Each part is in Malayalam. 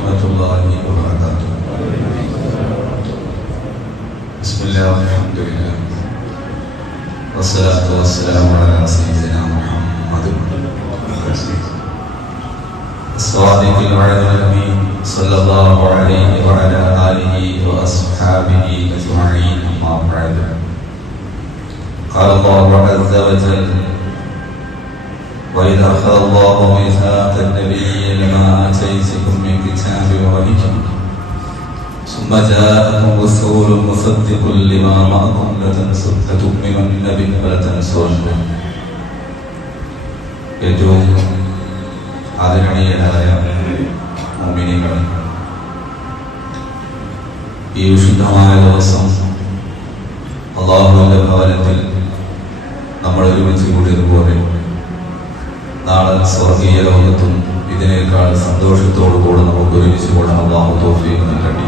ورحمة الله وبركاته. بسم الله والحمد لله والصلاة والسلام على سيدنا محمد الصادق الوعد الأمين صلى الله عليه وعلى آله وأصحابه أجمعين. أما بعد، قال الله عز وجل: وإذا أخذ الله ميثاق النبيين لما آتيتكم من كتاب وحكمة ثم جاءكم رسول مصدق لما معكم لتؤمنن به ولتنصرنه. ഏറ്റവും ആദരണീയരായ മുഅ്മിനീങ്ങൾ, ഈ വിശുദ്ധമായ ദിവസം അല്ലാഹുവിന്റെ ഭവനത്തിൽ നമ്മൾ ഒരുമിച്ച് കൂടിയതുപോലെ നാളെ സ്വർഗീയ ലോകത്തും ഇതിനേക്കാൾ സന്തോഷത്തോടുകൂടെ നമുക്ക് ഒരുമിച്ച് കൂടാൻ അല്ലാഹു തൗഫീഖ് നൽകട്ടെ.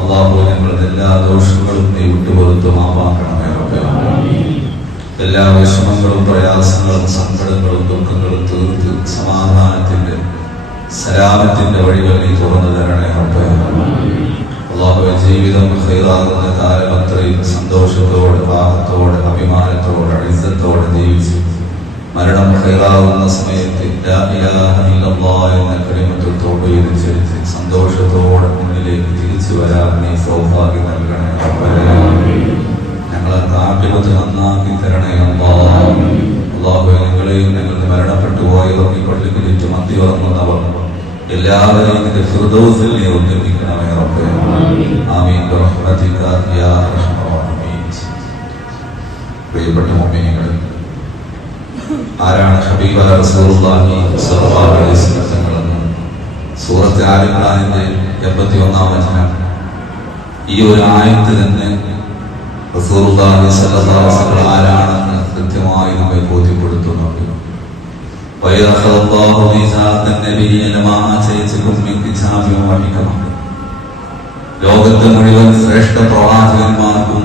അല്ലാഹു ഞങ്ങളുടെ എല്ലാ ദോഷങ്ങളും നീ വിട്ടുപുറത്ത് മാപ്പാക്കണമേ റബ്ബേ. എല്ലാ വിഷമങ്ങളും പ്രയാസങ്ങളും സങ്കടങ്ങളും ദുഃഖങ്ങളും തീർത്ത് സമാധാനത്തിന്റെ സലാമത്തിന്റെ വഴികൾ നീ തുറന്നു തരണേ റബ്ബേ. അല്ലാഹുവേ, ജീവിതം ഖൈറാകുന്ന കാലം അത്രയും സന്തോഷത്തോടെ, റാഹത്തോടെ, അഭിമാനത്തോടെ, ഇസ്സത്തോടെ ജീവിച്ച് മരണം ഖൈറാകുന്ന സമയത്ത് ലാ ഇലാഹ ഇല്ലല്ലാഹ് എന്ന കലിമത്തുൽ തൗഹീദ് ചൊല്ലി സന്തോഷത്തോടെ മുന്നിലേക്ക് തിരിച്ചു വരാൻ നീ സൗഭാഗ്യം നൽകണേ റബ്ബേ. ഞങ്ങളെ ആഖിറത്ത് നന്നാക്കി തരണേ അല്ലാഹ്. അല്ലാഹുവേ, ഞങ്ങളെയും ഞങ്ങൾക്ക് മരണപ്പെട്ടു പോയവർ ഈ പള്ളിക്ക് ചുറ്റും അന്തിയുറങ്ങുന്നവർ എല്ലാവരെയും നിന്റെ ഫിർദൗസിൽ നീ ഉന്നതിക്കണമേ റബ്ബേ. ആമീൻ ബിറഹ്മതിക യാ അർഹമർ റഹീമീൻ. പ്രിയപ്പെട്ട മുഅ്മിനീങ്ങളെ, ആരാണ് ഹബീബായ റസൂലുള്ളാഹി സ്വല്ലല്ലാഹു അലൈഹി വസല്ലം തങ്ങളെന്ന് സൂറത്ത് ആൽ ഇംറാനിന്റെ 81-ാം വചനം, ഈ ഒരു ആയത്ത് തന്നെ റസൂലുള്ളാഹി സ്വല്ലല്ലാഹു അലൈഹി വസല്ലം ആരാണെന്ന് കൃത്യമായി നമ്മെ ബോധ്യപ്പെടുത്തുന്നുണ്ട്. വയഖല്ലാഹു മീസാഖൻ നബിയ്യ ലമാ ആതൈതുകും മിൻ കിതാബിൻ വഹികമ. ലോകത്തെ മുഴുവൻ ശ്രേഷ്ഠ പ്രവാചകന്മാർക്കും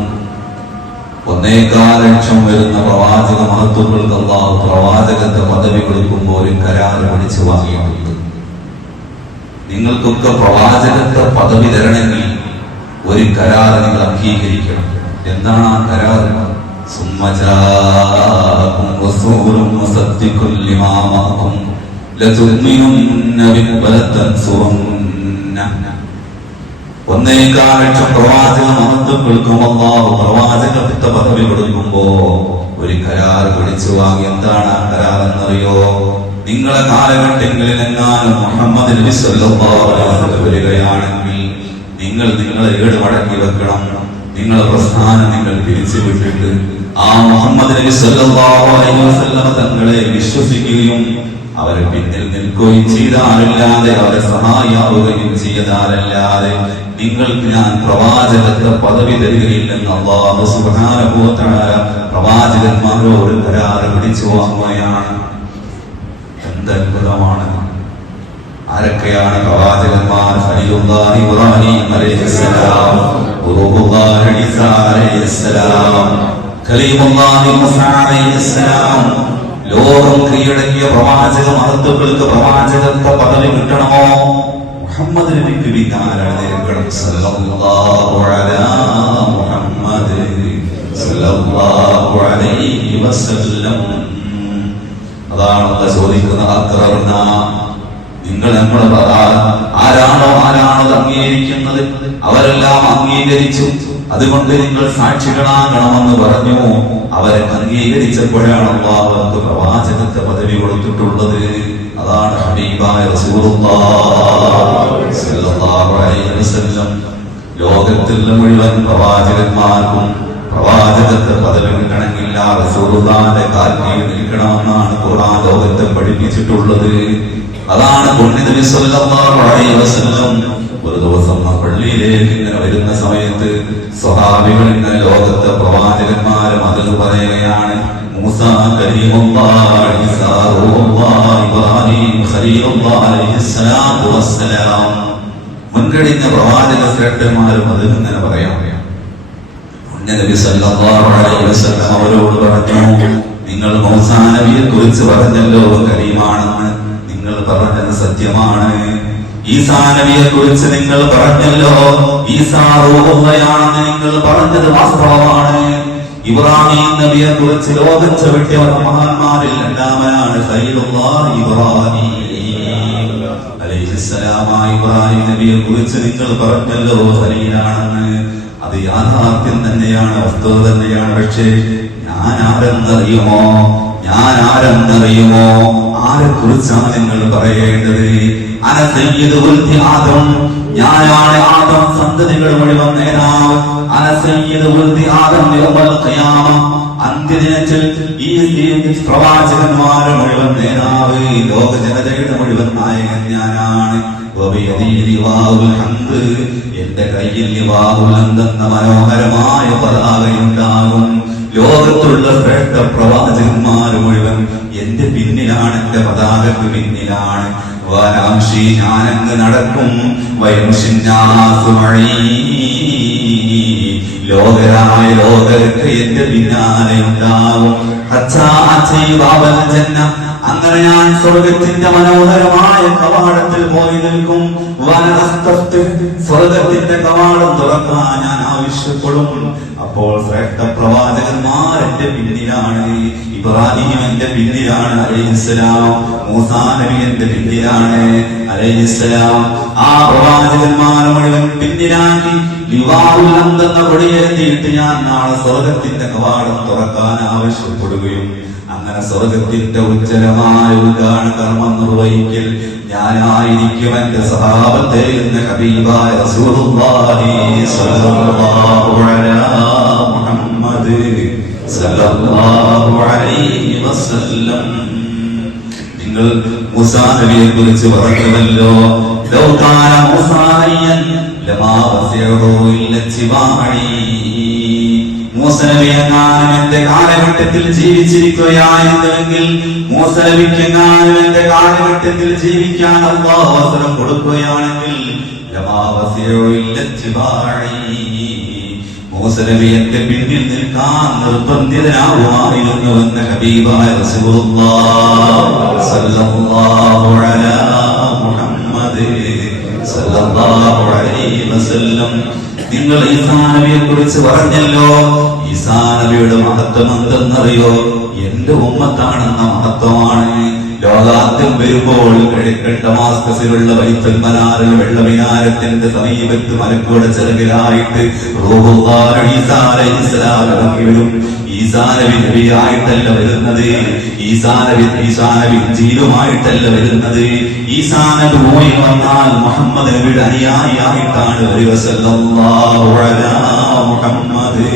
1.25 ലക്ഷം വരുന്ന പ്രവാചക മഹത്വങ്ങൾക്ക് അല്ലാഹു പ്രവാചകത്വ പദവി കൊടുക്കുമ്പോൾ ഒരു കരാർ പഠിച്ചു വാങ്ങിയിട്ടുണ്ട്. നിങ്ങൾക്കൊക്കെ പ്രവാചകത്വ പദവി തരണമെങ്കിൽ ഒരു കരാർ നിങ്ങൾ അംഗീകരിക്കണം. എന്താണ് ആ കരാർ? സുമ്മജാഅകും റസൂലുൻ മുസദ്ദിഖുൻ ലിമാ മഅകും ലതുഅ്മിനുന്ന ബിഹി വലതൻസുറുന്ന. 1.25 ലക്ഷം പ്രവാചക മഹത്വങ്ങൾക്കും അല്ലാഹു പ്രവാചകത്വ പദവി കൊടുക്കുമ്പോ ഒരു കരാർ പിടിച്ചു വാങ്ങി. എന്താണ് ആ കരാർ എന്നറിയോ? നിങ്ങളെ കാലഘട്ടങ്ങളിൽ എങ്ങാനും മുഹമ്മദ് നബി സ്വല്ലല്ലാഹു അലൈഹി വസല്ലം വരികയാണെങ്കിൽ നിങ്ങൾ നിങ്ങളെ ഏട് മടക്കി വെക്കണം. നിങ്ങളെ പ്രസ്ഥാനം നിങ്ങൾ തിരിച്ചു വിട്ടിട്ട് ആ മുഹമ്മദ് നബി സ്വല്ലല്ലാഹു അലൈഹി വസല്ലം തങ്ങളെ വിശ്വസിക്കുകയും അവരെ പിന്നിൽ നിൽക്കുകയും ചെയ്താലല്ലാതെ, അവരെ സഹായിയാവുകയും ചെയ്താലല്ലാതെ നിങ്ങൾക്ക് ഞാൻ പ്രവാചകത്വ പദവി തരികയില്ലെന്ന് അല്ലാഹു സുബ്ഹാനഹു വ തആല പ്രവാചകന്മാരോട് കരാർ പിടിച്ചു വാങ്ങുകയാണ്. എന്തത്ഭുതമാണ്! ആരൊക്കെയാണ് പ്രവാചകന്മാർ? ഖലീലുല്ലാഹി ഇബ്രാഹിം അലൈഹിസ്സലാം, റൂഹുല്ലാഹി ഈസാ അലൈഹിസ്സലാം, ഖലീമുല്ലാഹി മൂസാ അലൈഹിസ്സലാം. ലോകം കീഴടക്കിയ പ്രവാചക മഹത്വങ്ങൾക്ക് പ്രവാചകത്വ പദവി കിട്ടണമോ? മുഹമ്മദ് നബിക്ക് പിന്നാലാണ് നിൽക്കണം. സല്ലല്ലാഹു അലാ മുഹമ്മദ് സല്ലല്ലാഹു അലൈഹി വസല്ലം. അതാണ് ചോദിക്കുന്നത്. അക്റർന, നിങ്ങൾ നമ്മളെ ആരാണോ അംഗീകരിക്കുന്നത് അവരെല്ലാം അംഗീകരിച്ചു. അതുകൊണ്ട് നിങ്ങൾ സാക്ഷികളാകണമെന്ന് പറഞ്ഞു. അവരെ അംഗീകരിച്ചപ്പോഴാണ് അല്ലാഹു പ്രവാചകത്വ പദവി കൊടുത്തിട്ടുള്ളത്. അതാണ് ഹബീബായ റസൂലുള്ളാഹി സ്വല്ലല്ലാഹു അലൈഹി വസല്ലം. ലോകത്തിലെ മുഴുവൻ പ്രവാചകന്മാർക്കും പ്രവാചകത്വ പദവി കിട്ടണമെങ്കിൽ ആ റസൂലുള്ളാഹിന്റെ കാൽക്കീഴിൽ നിൽക്കണമെന്നാണ് ഖുർആൻ ലോകത്തെ പഠിപ്പിച്ചിട്ടുള്ളത്. അതാണ് നബി സ്വല്ലല്ലാഹു അലൈഹി വസല്ലം ഒരു ദിവസം പള്ളിയിലേക്ക് ഇങ്ങനെ വരുന്ന സമയത്ത് സ്വഹാബികൾ ഇങ്ങനെ ലോകത്തെ പ്രവാചകന്മാരെ മതം പറയുകയാണ്. മൂസാ കലീമുല്ലാഹ്, ഈസാ റൂഹുല്ലാഹ്, ഇബ്രാഹിം ഖലീലുല്ലാഹ് അലൈഹിസ്സലാത്തു വസ്സലാം. മുൻകഴിഞ്ഞ പ്രവാചക ശ്രേഷ്ഠന്മാരും അത് ഇങ്ങനെ പറയാം. നബി സല്ലല്ലാഹു അലൈഹി വസല്ലം അവരോട് പറഞ്ഞു, നിങ്ങൾ മൂസാ നബിയെ കുറിച്ച് പറഞ്ഞല്ലോ കരീമാണെന്ന്, നിങ്ങൾ പറഞ്ഞത് സത്യമാണ്. ഈസാ നബിയെ കുറിച്ച് നിങ്ങൾ പറഞ്ഞല്ലോ, ഈസാ റൂഹുള്ളയാണെന്ന് നിങ്ങൾ പറഞ്ഞത് വാസ്തവമാണ്. ഇബ്രാഹിം നബിയെ കുറിച്ച് ലോകം ചവിട്ടിയ മഹാന്മാരിൽ രണ്ടാമനാണ് ഖലീലുള്ളാഹി ഇബ്രാഹിം അലൈഹിസ്സലാം. ഇബ്രാഹിം നബിയെ കുറിച്ച് നിങ്ങൾ പറഞ്ഞല്ലോ ഖലീലാണെന്ന്. അത് യാഥാർത്ഥ്യം തന്നെയാണ്, വസ്തുത തന്നെയാണ്. പക്ഷേ ഞാൻ ആരെന്നറിയുമോ? ആരെ കുറിച്ചാണ് നിങ്ങൾ പറയേണ്ടത്? അന സയ്യിദു വൽദി ആദം, ഞാനാണ് ആദം സന്തതികൾ മുഴുവൻ നേതാവ്. അന സയ്യിദു വൽദി ആദം യൗമൽ ഖിയാമ, അന്ത്യദിനത്തിൽ ഈ പ്രവാചകന്മാരെ മുഴുവൻ നേതാവ്, ലോക ജനതയുടെ മുഴുവൻ നായകൻ ഞാനാണ്. എന്റെ കയ്യിൽ ലിവാഉൽ-ഹംദ് എന്ന മനോഹരമായ പതാകയുണ്ടാകും. ലോകത്തുള്ള ശ്രേഷ്ഠ പ്രവാചകന്മാർ മുഴുവൻ എന്റെ പിന്നിലാണ്, എന്റെ പതാകക്ക് പിന്നിലാണ്. വാരാംശി ഞാനങ്ങ് നടക്കും. ലോകരായ ലോകർക്ക് എന്റെ പിന്നാലെ ഉണ്ടാകും. അങ്ങനെ ഞാൻ സ്വർഗത്തിന്റെ മനോഹരമായ കവാടത്തിൽ പോയി നിൽക്കും. സ്വർഗത്തിന്റെ കവാടം തുറക്കാൻ ഞാൻ ആവശ്യപ്പെടും. അപ്പോൾ ശ്രേഷ്ഠ പ്രവാചകന്മാർ എന്റെ പിന്നിലാണ്. ഇബ്രാഹിം എന്റെ പിന്നിലാണ് അലൈഹിസ്സലാം. മൂസാ നബി എന്റെ പിന്നിലാണ് അലൈഹിസ്സലാം. ആ പ്രവാചകന്മാരെ മുഴുവൻ പിന്നിലാക്കി ലിവാഉൽ-ഹംദ് എന്ന കൊടിയേറ്റിയിട്ട് ഞാൻ നാളെ സ്വർഗത്തിന്റെ കവാടം തുറക്കാൻ ആവശ്യപ്പെടുകയും അങ്ങനെ സ്വർഗത്തിന്റെ ഉജ്ജ്വലമായ ഉദ്ഘാടന കർമ്മം നിർവഹിക്കൽ ഞാനായിരിക്കും. എന്റെ സഹാബത്തെ എന്ന ഹബീബായ റസൂലുള്ളാഹി സ്വല്ലല്ലാഹു അലൈഹി മുഹമ്മദ് സല്ലല്ലാഹു അലൈഹി വസല്ലം. നിങ്ങൾ മൂസാ നബിയെ കുറിച്ച് പറഞ്ഞല്ലോ, ലൗ കാന മൂസാ ഹയ്യൻ ലമാ വസിഅഹു ഇല്ല ഇത്തിബാഇ. മൂസാ നബി എങ്ങാനും എന്റെ കാലഘട്ടത്തിൽ ജീവിച്ചിരിക്കുകയായിരുന്നുവെങ്കിൽ, മൂസാ നബിക്ക് എങ്ങാനും എന്റെ കാലഘട്ടത്തിൽ ജീവിക്കാൻ അല്ലാഹു അവസരം കൊടുക്കുകയാണെങ്കിൽ, ലമാ വസിഅഹു ഇല്ല ഇത്തിബാഇ, മൂസാ നബി എന്റെ പിന്നിൽ നിൽക്കാൻ നിർബന്ധിതനാവുമായിരുന്നുവെന്ന് ഹബീബായ റസൂലുള്ളാഹി സ്വല്ലല്ലാഹു അലൈഹി മുഹമ്മദ് സല്ലല്ലാഹു അലൈഹി വസല്ലം. നിങ്ങൾ ഈസാ നബിയെ കുറിച്ച് പറഞ്ഞല്ലോ. ഈസാ നബിയുടെ മഹത്വം എന്തെന്നറിയോ? എന്റെ ഉമ്മത്താണെന്ന മഹത്വമാണ്. ലോകാന്ത്യം വരുമ്പോൾ കിഴക്കൻ ഡമാസ്കസിലുള്ള ബൈത്തുൽ മനാറിൽ വെള്ളമിനാരത്തിന്റെ സമീപത്ത് മലക്കുകളുടെ ചിറകിലായിട്ട് റൂഹുല്ലാഹി ഈസാ അലൈഹിസ്സലാം ഇറങ്ങി വരും. ഈസാ നബി നബിയായിട്ടല്ല വരുന്നത്, ഈസാ നബി ഇഞ്ചീലുമായിട്ടല്ല വരുന്നത്. ഈസാ നബി ഭൂമിയിൽ വന്നാൽ മുഹമ്മദ് നബിയുടെ അനുയായിയായിട്ടാണ് വരിക. സല്ലല്ലാഹു അലാ മുഹമ്മദ്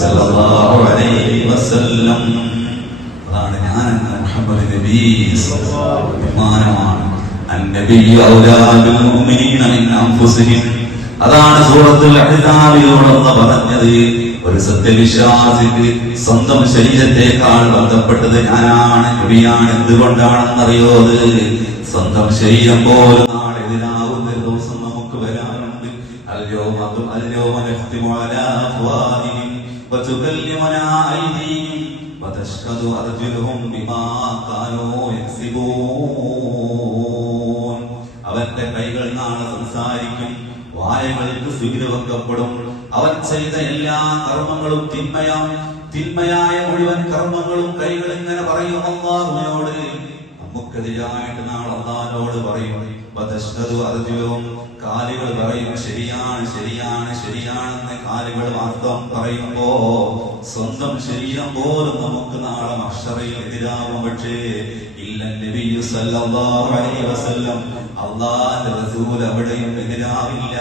സല്ലല്ലാഹു അലൈഹി വസല്ലം. അതാണ് ഞാൻ മുഹമ്മദ് നബി ബഹുമാനമാണ്. അന്നബിയ്യു ഔലാദുൽ മുഅ്മിനീന മിൻ അൻഫുസിഹിം. അതാണ് സൂറത്തുൽ അഹ്സാബിലൂടെ പറഞ്ഞത്. ഒരു സത്യവിശ്വാസിക്ക് സ്വന്തം ശരീരത്തെക്കാൾ ബന്ധപ്പെട്ടത് ഞാനാണ്, നബിയാണ്. എന്തുകൊണ്ടാണെന്നറിയോ? സ്വന്തം ശരീരം പോലും നാളെ എതിരാവുന്ന ദിവസം നമുക്ക് വരാനുണ്ട്. അൽയൗമ നഖ്തിമു അലാ അഫ്വാഹിഹിം വതുകല്ലിമുനാ ഐദീഹിം വതശ്ഹദു അർജുലുഹും ബിമാ കാനൂ യക്സിബൂൻ. അവന്റെ കൈകൾ നാളെ സംസാരിക്കും, വായകൾക്ക് സുഗിരവെക്കപ്പെടും. അവൻ ചെയ്ത എല്ലാ കർമ്മങ്ങളും തിന്മയായ മുഴുവൻ കർമ്മങ്ങളും കൈകൾ ഇങ്ങനെ പറയും അല്ലാഹുവിനോട്. നമുക്കെതിരായിട്ട് നാളെ അല്ലാഹുവിനോട് പറയും. അർജുലും, കാലുകൾ പറയും ശരിയാണ് ശരിയാണ് ശരിയാണെന്ന്. കാലുകൾ മാത്രം പറയുമ്പോ സ്വന്തം ശരീരം പോലും നമുക്ക് നാളെ മഹ്ശറിൽ എതിരാകും. പക്ഷേ ഇല്ല നബിയു സല്ലല്ലാഹു അലൈഹി വസല്ലം, അല്ലാഹുവിന്റെ റസൂൽ അവിടെയും എതിരാവില്ല.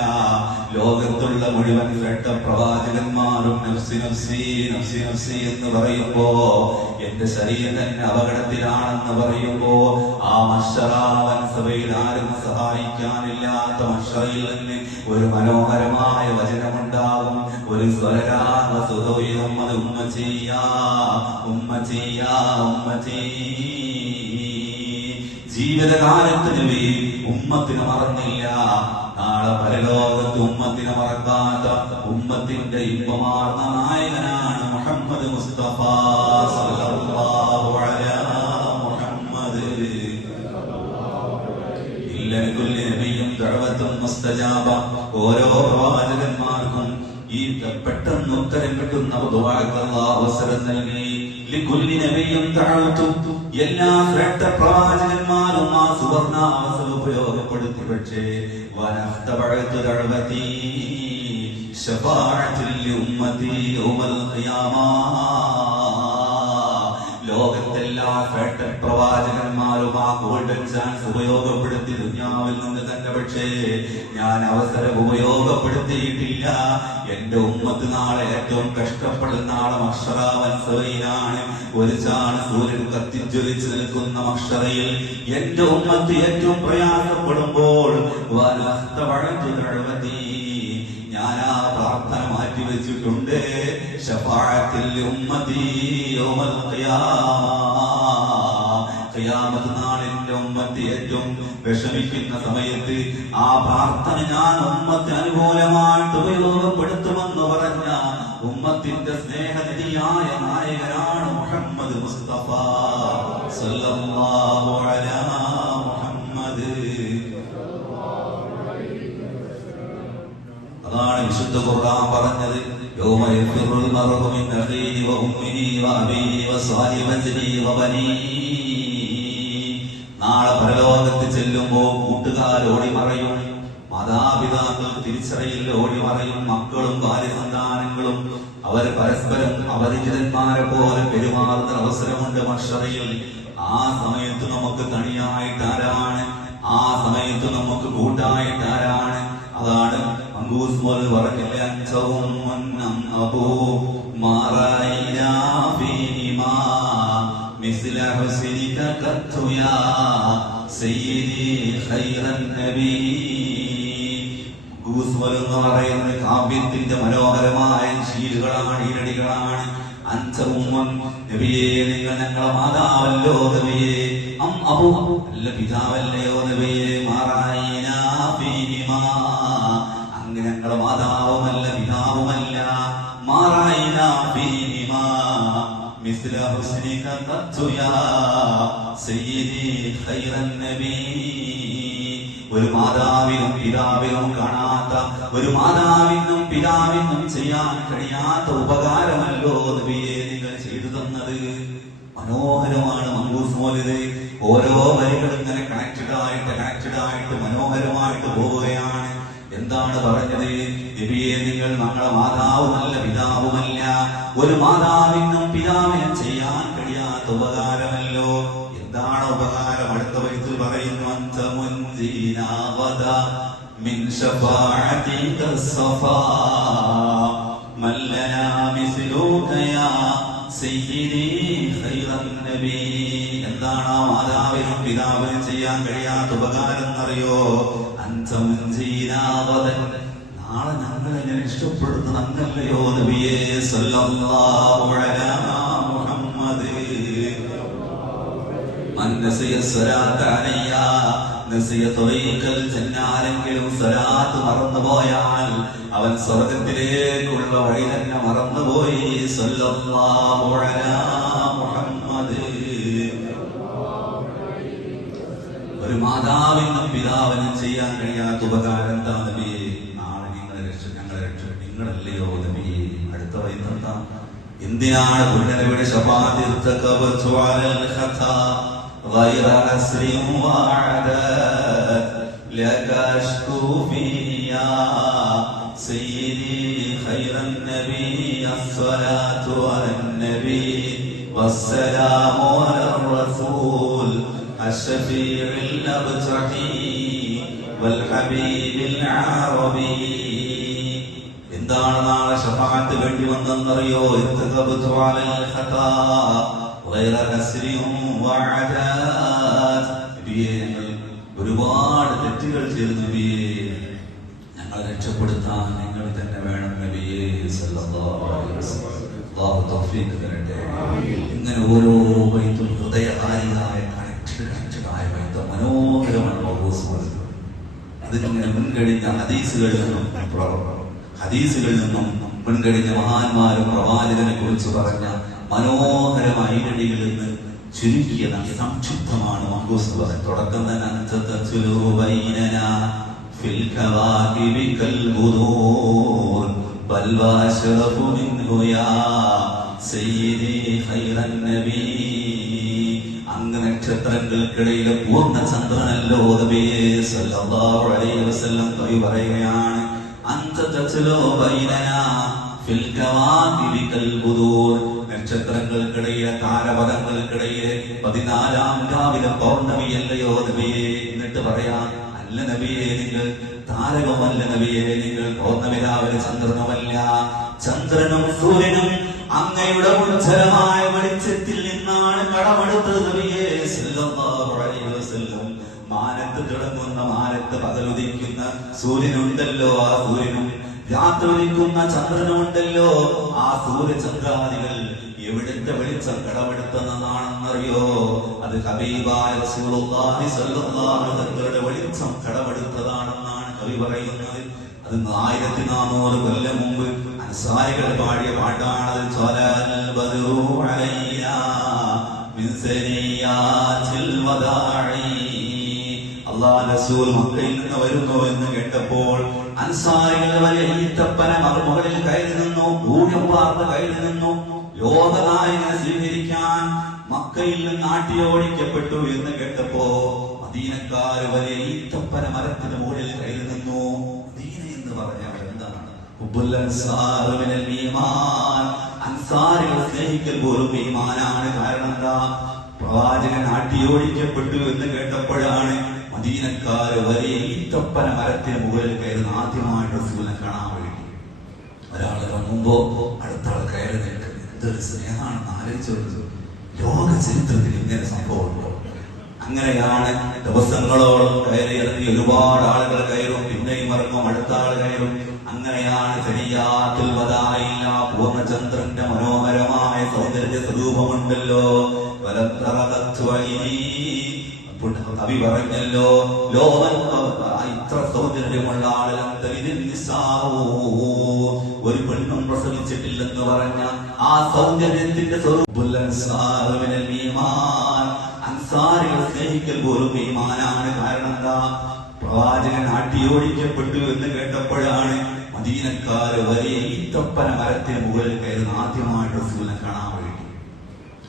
ലോകത്തുള്ള മുഴുവൻ ശ്രേഷ്ഠ പ്രവാചകന്മാരും നഫ്സി നഫ്സി നഫ്സി നഫ്സി എന്ന് പറയുമ്പോ, എന്റെ ശരീരം തന്നെ അപകടത്തിലാണെന്ന് പറയുമ്പോ, ആ മഹ്ശറാവൻ സഭയിൽ ആരും സഹായിക്കാനില്ലാത്ത മഹ്ശറിൽ നിന്ന് ഒരു മനോഹരമായ വചനമുണ്ടാകും. ഒരു ജീവിതകാലത്ത് നബി ഉമ്മത്തിനെ മറന്നില്ല. നാളെ പരലോകത്ത് ഉമ്മത്തിനെ മറക്കാത്ത ഉമ്മത്തിന്റെ ഇമ്പമാർന്ന നായകനാണ് മുഹമ്മദ് മുസ്തഫ സല്ലല്ലാഹു അലൈഹി മുഹമ്മദ്. ഇല്ല കുല്ലി നബിയും ദഅവത്തുൻ മുസ്തജാബ. ഓരോ പ്രവാചകന്മാർക്കും ഈ പെട്ടെന്ന് ഉത്തരം കിട്ടുന്ന ദുആക്ക് അല്ലാഹു അവസരം നൽകി. ലികുല്ലി നബിയ്യിൻ ദഅവതു. എല്ലാ ശ്രേഷ്ഠ പ്രവാചകന്മാരും ആ സുവർണ അവസരം ഉപയോഗപ്പെടുത്തി. പക്ഷേ വനഖ്തബഅതു ദഅവതി ശഫാഅത്തുൽ ലിഉമ്മതി യൗമൽ ഖിയാമ. ലോകത്തെല്ലാ ശ്രേഷ്ഠ പ്രവാചകന്മാരും ആ ഗോൾഡൻ ചാൻസ് ഉപയോഗപ്പെടുത്തി ദുനിയാവിൽ നിന്ന് തന്നെ. പക്ഷേ ഞാൻ അവസരം ഉപയോഗപ്പെടുത്തിയിട്ടില്ല. എന്റെ ഉമ്മത്ത് നാളെ ഏറ്റവും കഷ്ടപ്പെടുന്ന നാളെ മഹ്ശറാവൻസവയിലാണ്. ഒരു ചാണ് സൂര്യൻ കത്തിജ്വലിച്ച് നിൽക്കുന്ന മഹ്ശറയിൽ എന്റെ ഉമ്മത്ത് ഏറ്റവും പ്രയാസപ്പെടുമ്പോൾ ഞാൻ ആ പ്രാർത്ഥന മാറ്റി വെച്ചിട്ടുണ്ട്. ശഫാഅത്തിൽ ഉമ്മതി യൗമൽ ഖിയാമ. ഖിയാമത്ത് നാളിന്റെ ഉമ്മത്ത് ഏറ്റവും വിഷമിക്കുന്ന സമയത്ത് ആ പ്രാർത്ഥന ഞാൻ ഉമ്മത്ത് അനുകൂലമായിട്ട് ഉപയോഗപ്പെടുത്തുമെന്ന് പറഞ്ഞ ഉമ്മത്തിന്റെ സ്നേഹനിധിയായ നായകനാണ് മുഹമ്മദ് മുസ്തഫ സല്ലല്ലാഹു അലാ മുഹമ്മദ്. അതാണ് വിശുദ്ധ ഖുർആൻ പറഞ്ഞത്. യൗമ യഫിറുൽ മർഉ മിൻ അഖീഹി വ ഉമ്മിഹി വ അബീഹി വ സാഹിബതിഹി വ ബനീഹി. നാളെ പരലോകത്ത് ചെല്ലുമ്പോൾ കൂട്ടുകാരോടി മറയും, മാതാപിതാക്കൾ തിരിച്ചറിയിൽ ഓടി മറയും, മക്കളും ഭാര്യ സന്താനങ്ങളും അവർ പരസ്പരം അപരിചിതന്മാരെ പോലെ പെരുമാറുന്ന അവസരമുണ്ട് മഹ്ശറയിൽ. ആ സമയത്ത് നമുക്ക് തണിയായിട്ട് ആരാണ്? ആ സമയത്ത് നമുക്ക് കൂട്ടായിട്ട് ആരാണ്? അതാണ് മങ്കൂസ് മോൽ പറഞ്ഞില്ല, അൻസവും മുന്നം അബൂ മാറൈനാ ഫീഹിമാ മിസ്ല ഹുസ്നിക ഖത്തു യാ സയ്യിദി ഖൈറൻ നബി. മങ്കൂസ് മോൽ എന്ന് പറയുന്നത് കാവ്യത്തിന്റെ മനോഹരമായ ശീലുകളാണ്, ഈരടികളാണ്. അൻസവും നബിയെ, നിങ്ങൾ ഞങ്ങളെ മാതാവല്ലോ നബിയെ. അബൂ അല്ല പിതാവല്ലയോ നബിയെ. മാറൈനാ ഫീഹിമാ, അങ്ങനെ ഞങ്ങളെ മാതാവുമല്ല പിതാവുമല്ല. മാറൈനാ ഫീഹിമാ മിസ്ല ഹുസ്നിക ഖത്തു യാ സയ്യിദി ഖൈറൻ നബി. ഒരു മാതാവിനും പിതാവിനും കാണാത്ത, ഒരു മാതാവിനും പിതാവിനും ചെയ്യാൻ കഴിയാത്ത ഉപകാരമല്ലോ നബിയെ നിങ്ങൾ ചെയ്തു തന്നത്. മനോഹരമാണ് മങ്കൂസ് മൗലിദ്. ഓരോ വരികളും ഇങ്ങനെ കണക്റ്റഡ് ആയിട്ട് മനോഹരമായിട്ട് പോവുകയാണ്. എന്താണ് പറഞ്ഞത്? നബിയെ, നിങ്ങൾ ഞങ്ങളുടെ മാതാവുമല്ല പിതാവുമല്ല. ഒരു മാതാവിനും പിതാവിനും ചെയ്യാൻ കഴിയാത്ത ഉപകാരമല്ലോ. എന്താണ് ഉപകാരം? അടുത്ത വയസ്സിൽ പറയുന്നു, അൻത മുൻസീനാ ഗദാ മിൻ ശഫാഅതിക സഫാ മല്ലനാ മിസ്ലുക യാ സയ്യിദി ഖൈറൻ നബി. എന്താണ് ആ മാതാവിനും പിതാവിനും ചെയ്യാൻ കഴിയാത്ത ഉപകാരം എന്നറിയോ? അൻത മുൻസീനാ ഗദാ, നാളെ ഞങ്ങൾ എങ്ങനെ ഇഷ്ടപ്പെടുന്ന നന്നല്ലയോ നബിയെ സല്ലല്ലാഹു അലാ മുഹമ്മദ്. മൻ നസിയ സ്വലാത്ത അലയ്യ നസിയ ത്വരീഖൽ ജന്ന. ആരെങ്കിലും സ്വലാത്ത് മറന്നുപോയാൽ അവൻ സ്വർഗത്തിലേക്കുള്ള വഴി തന്നെ മറന്നുപോയി. സല്ലല്ലാഹു അലാ മുഹമ്മദ്. ഒരു മാതാവിനും പിതാവിനും ചെയ്യാൻ കഴിയാത്ത ഉപകാരം എന്താ നബിയെ? നാളെ ഞങ്ങളെ നിങ്ങളല്ലയോ നബിയെ. അടുത്ത വൈദ്യന്താ? എന്തിനാണ് പുണ്യനബിയുടെ ശഫാഅത്ത് ഇർതകബതു അലൽ ഖതാ ഗൈറ അസ്രിൻ വഅദാത് ലക അശ്കു ഫിയാ സയ്യിദി ഖൈറൻ നബി. അസ്സലാത്തു അലൻ നബി വസ്സലാമു അലർ റസൂൽ അശ്ശഫീഇൽ അബ്തഹി വൽ ഹബീബിൽ അറബി. എന്താണ് നാളെ ശഫാഅത്ത് വേണ്ടി വന്നെന്നറിയോ? ഇർതകബതു അലൽ ഖതാ ഗൈറ അസ്രിൻ വഅദാത്. നബിയെ, ഞങ്ങൾ ഒരുപാട് തെറ്റുകൾ ചെയ്തു നബിയെ. ഞങ്ങളെ രക്ഷപ്പെടുത്താൻ നിങ്ങൾ തന്നെ വേണം നബിയെ സല്ലല്ലാഹു അലൈഹി വസല്ലം. അല്ലാഹു തൗഫീഖ് തരട്ടെ. ഇങ്ങനെ ഓരോ ബൈത്തും ഹൃദയഹാരിയായ കണക്റ്റഡായ ബൈത്ത് മനോഹരമാണ്. അതിങ്ങനെ മുൻകഴിഞ്ഞ ഹദീസുകളിൽ നിന്നും മുൻകഴിഞ്ഞ മഹാന്മാരും പ്രവാചകനെ കുറിച്ച് പറഞ്ഞ മനോഹരമായ ഈരടികളിൽ നിന്ന് ചുരുക്കിയ സംക്ഷിപ്തമാണ് മങ്കൂസ്. തുടക്കം തന്നെ في الكواكب كالبدور بل واشرف منه يا سيدي خير النبي അങ്ങ് നക്ഷത്രങ്ങൾക്കിടയിലെ പൂർണ്ണ ചന്ദ്രനല്ലോ നബിയേ സല്ലല്ലാഹു അലൈഹി വസല്ലം കവി പറയുകയാണ് അന്ത തസ്ലോ ബൈനനാ ഫിൽ കവാകിബി കൽബുദൂർ നക്ഷത്രങ്ങൾക്കിടയിലെ താരപഥങ്ങൾക്കിടയിലെ 14-ാം രാവിലെ പൗർണമിയല്ലയോ നബിയേ എന്നിട്ട് പറയാം അല്ല നബിയേ നിങ്ങൾ താരകമല്ല നബിയേ നിങ്ങൾ പൗർണമി രാവിലെ ചന്ദ്രനുമല്ല ചന്ദ്രനും സൂര്യനും അങ്ങയുടെ ഉജ്ജ്വലമായ വെളിച്ചത്തിൽ നിന്നാണ് കടമെടുത്തത് നബിയേ സല്ലല്ലാഹു അലൈഹി വസല്ലം മാനത്ത് തിളങ്ങുന്ന മാനത്ത് പകലുദിക്കുന്ന സൂര്യനുണ്ടല്ലോ ആ സൂര്യനും രാത്രി ഉദിക്കുന്ന ചന്ദ്രനുണ്ടല്ലോ ആ സൂര്യചന്ദ്രാദികൾ എവിടുത്തെ വെളിച്ചം കടമെടുത്തതാണെന്നറിയോ അത് ഹബീബായ റസൂലുള്ളാഹി സ്വല്ലല്ലാഹു അലൈഹി വസല്ലമയുടെ വെളിച്ചം കടമെടുത്തതാണെന്നാണ് കവി പറയുന്നത് അത് 1400 കൊല്ലം മുമ്പ് അൻസാരികൾ പാടിയ പാട്ടാണത് സ്വലൽ ബദറു അലൈനാ മിൻ സനിയാതിൽ വദാഇ അല്ലാഹു റസൂൽ മക്കയിൽ നിന്ന് വരുന്നു എന്ന് കേട്ടപ്പോൾ അൻസാരികൾ വരെ ഈത്തപ്പന മറുമുകളിൽ കയറി നിന്നു ഊഴം വാർത്ത കയറി നിന്നു ലോകനായകനെ സ്വീകരിക്കാൻ മക്കയിൽ നിന്ന് നാട്ടിയോടിക്കപ്പെട്ടു എന്ന് കേട്ടപ്പോ മദീനക്കാർ വരെ ഈത്തപ്പന മരത്തിന് മുകളിൽ കയറി നിന്നു മദീന എന്ന് പറഞ്ഞാൽ എന്താണ് അൻസാരികളെ സ്നേഹിക്കൽ പോലും ഈമാനാണ് കാരണം എന്താ പ്രവാചകൻ നാട്ടിയോടിക്കപ്പെട്ടു എന്ന് കേട്ടപ്പോഴാണ് മദീനക്കാര് വരെ ഈത്തപ്പന മരത്തിന് മുകളിൽ കയറുന്ന ആദ്യമായിട്ട് റസൂലിനെ കാണാൻ വേണ്ടി ഒരാൾ ഇറങ്ങുമ്പോ അടുത്ത ആൾ കയറി നിൽക്കുന്നത് എന്തൊരു സ്നേഹമാണെന്ന് ആലോചിച്ചു ലോക ചരിത്രത്തിൽ ഇങ്ങനെ സംഭവമുണ്ടോ അങ്ങനെയാണ് ദിവസങ്ങളോളം കയറി ഇറങ്ങി ഒരുപാട് ആളുകൾ കയറും പിന്നെയും ഇറങ്ങും അടുത്ത ആൾ കയറും അങ്ങനെയാണ് ശരിയാത്തിൽ വദായില്ല പൂർണ്ണചന്ദ്രന്റെ മനോഹരമായ സൗന്ദര്യ സ്വരൂപമുണ്ടല്ലോ കവി പറഞ്ഞല്ലോ ലോകം ഇത്ര സൗന്ദര്യമുള്ള ഒരു പെണ്ണും പ്രസവിച്ചിട്ടില്ലെന്ന് പറഞ്ഞ ആ സൗന്ദര്യത്തിന്റെ അൻസാരികളെ സ്നേഹിക്കൽ പോലും ഈമാനാണ് കാരണം എന്താ പ്രവാചകൻ നാട്ടിയോടിക്കപ്പെട്ടു എന്ന് കേട്ടപ്പോഴാണ് മദീനക്കാര് വരെ ഈത്തപ്പന മരത്തിന് മുകളിൽ കയറുന്ന ആദ്യമായിട്ട് റസൂലിനെ കാണാൻ വേണ്ടി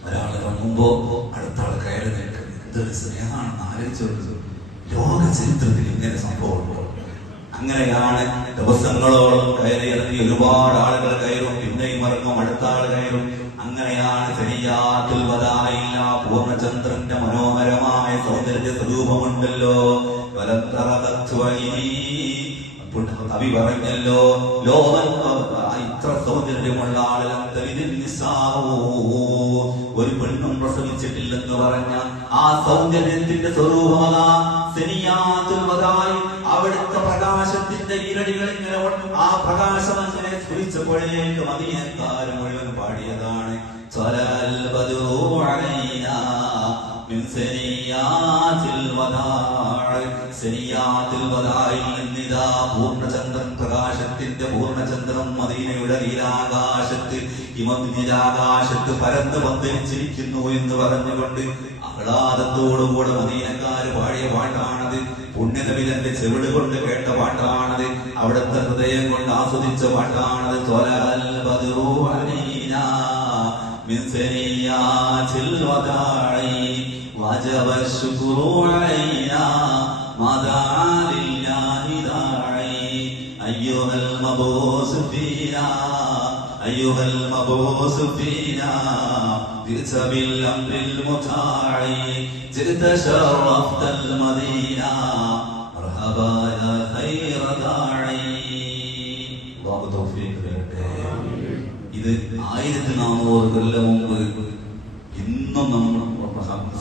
ഒരാൾ ഇറങ്ങുമ്പോ അടുത്ത ആൾ കയറി നിൽക്കുന്നത് എന്തൊരു സ്നേഹമാണെന്ന് ആലോചിച്ചു ലോക ചരിത്രത്തിൽ ഇങ്ങനെ സംഭവമുണ്ടോ അങ്ങനെയാണ് ദിവസങ്ങളോളം കയറി ഇറങ്ങി ഒരുപാട് ആളുകൾ കയറും പിന്നെയും ഇറങ്ങും അടുത്ത ആൾ കയറും അങ്ങനെയാണ് ശരിയാത്തിൽ വദായില്ല പൂർണ്ണചന്ദ്രന്റെ മനോഹരമായ സൗന്ദര്യ സ്വരൂപമുണ്ടല്ലോ കവി പറഞ്ഞല്ലോ ലോകം ഇത്ര സൗന്ദര്യമുള്ള ഒരു പെണ്ണും പ്രസവിച്ചിട്ടില്ലെന്ന് പറഞ്ഞ ആ സൗന്ദര്യത്തിന്റെ സ്വരൂപമതാ അവിടുത്തെ പ്രകാശത്തിന്റെ ഇരടികൾ ഇങ്ങനെ ആ പ്രകാശം അങ്ങനെ സ്ഫുരിച്ചപ്പോഴേക്ക് മദീനക്കാർ മുഴുവൻ പാടിയതാണ് പൂർണ്ണചന്ദ്രൻ പ്രകാശത്തിന്റെ പൂർണ്ണചന്ദ്രൻ മദീനയുടെ നീലാകാശത്ത് ഹിമനിലാകാശത്ത് പരന്ന് പന്തലിച്ചിരിക്കുന്നു എന്ന് പറഞ്ഞുകൊണ്ട് ആഹ്ലാദത്തോടുകൂടെ മദീനക്കാര് പാടിയ പാട്ടാണത് പുണ്യനബിതന്റെ ചെവിട് കൊണ്ട് കേട്ട പാട്ടാണത് അവിടുത്തെ ഹൃദയം കൊണ്ട് ആസ്വദിച്ച പാട്ടാണത് من ثنيات الوداع وجب الشكر علينا ما دعا لله داعي أيها المبعوث فينا أيها المبعوث فينا جئت بالأمر المطاع جئت شرفت المدينة مرحبا يا خير داعي الله توفيق ഇത് 1400 കൊല്ലം മുമ്പ് ഇന്നും നമ്മൾ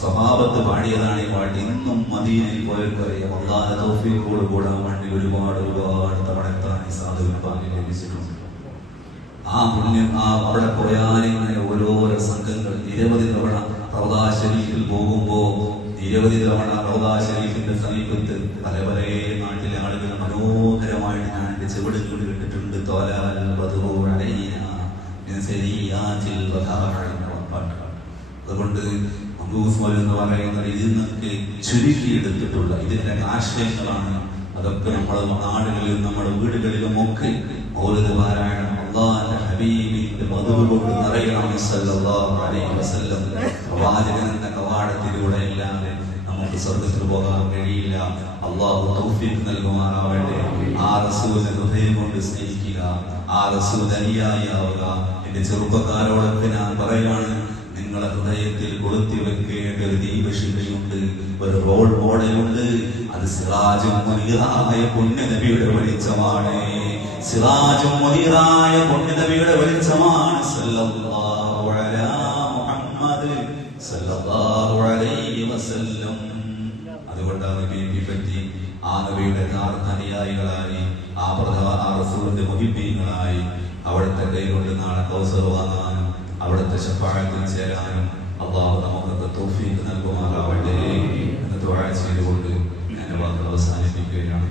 സ്വഭാവത്ത് പാടിയതാണ് ഈ പാട്ട് ഇന്നും മദീനയിൽ പോയവർക്കറിയാം അല്ലാഹുവിന്റെ തൗഫീഖോട് കൂടാൻ വേണ്ടി ഒരുപാട് തവണ എത്താൻ ഈ സാധുവിന് ലഭിച്ചിട്ടുണ്ട് ആ പുണ്യം അവിടെ പോയാൽ ഇങ്ങനെ ഓരോരോ സംഘങ്ങൾ നിരവധി തവണ റൗദാ ശരീഫിൽ പോകുമ്പോ നിരവധി തവണ റൗദാ ശരീഫിന്റെ സമീപത്ത് പല പല നാട്ടിലെ ആളുകൾ മനോഹരമായിട്ട് ഞാൻ എന്റെ ചെവിടുകൾ കേട്ടിട്ടുണ്ട് തോലാൽ ബദറു അലൈനാ അതുകൊണ്ട് എന്ന് പറയുന്നത് ഇതിൽ നിന്നൊക്കെ ചുരുക്കിയെടുത്തിട്ടുള്ള ഇതിന്റെ ആശയങ്ങളാണ് അതൊക്കെ നമ്മുടെ നാടുകളിലും നമ്മുടെ വീടുകളിലും ഒക്കെ മൗലിദ് പാരായണം അല്ലാഹുവിന്റെ ഹബീബിന്റെ മധുഹ് കൊണ്ട് നിറയണം സല്ലല്ലാഹു അലൈഹി വസല്ലം. പ്രവാചകൻ എന്ന കവാടത്തിലൂടെ ഇല്ലാതെ നമുക്ക് സ്വർഗ്ഗത്തിൽ പോകാൻ കഴിയില്ല. അല്ലാഹു തൗഫീഖ് നൽകുമാറാവട്ടെ. ആ റസൂലിനെ ഹൃദയം കൊണ്ട് സ്നേഹിക്കുക, ആ റസൂൽ അനുയായി ആവുക. എന്റെ ചെറുപ്പക്കാരോടൊക്കെ ഞാൻ പറയാണ്, നിങ്ങളുടെ ഹൃദയത്തിൽ കൊളുത്തി വെക്കേണ്ട ഒരു ദീപശിഖയുണ്ട്, ഒരു റോൾ മോഡലുണ്ട്. അത് സിറാജും മുനീറായ പുണ്യനബിയുടെ വെളിച്ചമാണ്. സിറാജും മുനീറായ പുണ്യനബിയുടെ വെളിച്ചമാണ്. സല്ലല്ലാഹു അലാ മുഹമ്മദ് സല്ലല്ലാഹു അലൈഹി വസല്ലം. അതുകൊണ്ടാണ് നബിയെ പറ്റി ആ നബിയുടെ യഥാർത്ഥ അനുയായികളായി, ആ റസൂലിന്റെ മുഹിബ്ബീങ്ങളായി അവിടുത്തെ കൈകൊണ്ട് നാളെ കൗസർ വാങ്ങാനും അവിടുത്തെ ശഫാഅത്തിൽ ചേരാനും അല്ലാഹു നമുക്ക് തൗഫീഖ് നൽകുമാറാവട്ടെ എന്ന് ദുആ ചെയ്തുകൊണ്ട് ഞാൻ വാക്കുകൾ അവസാനിപ്പിക്കുകയാണ്.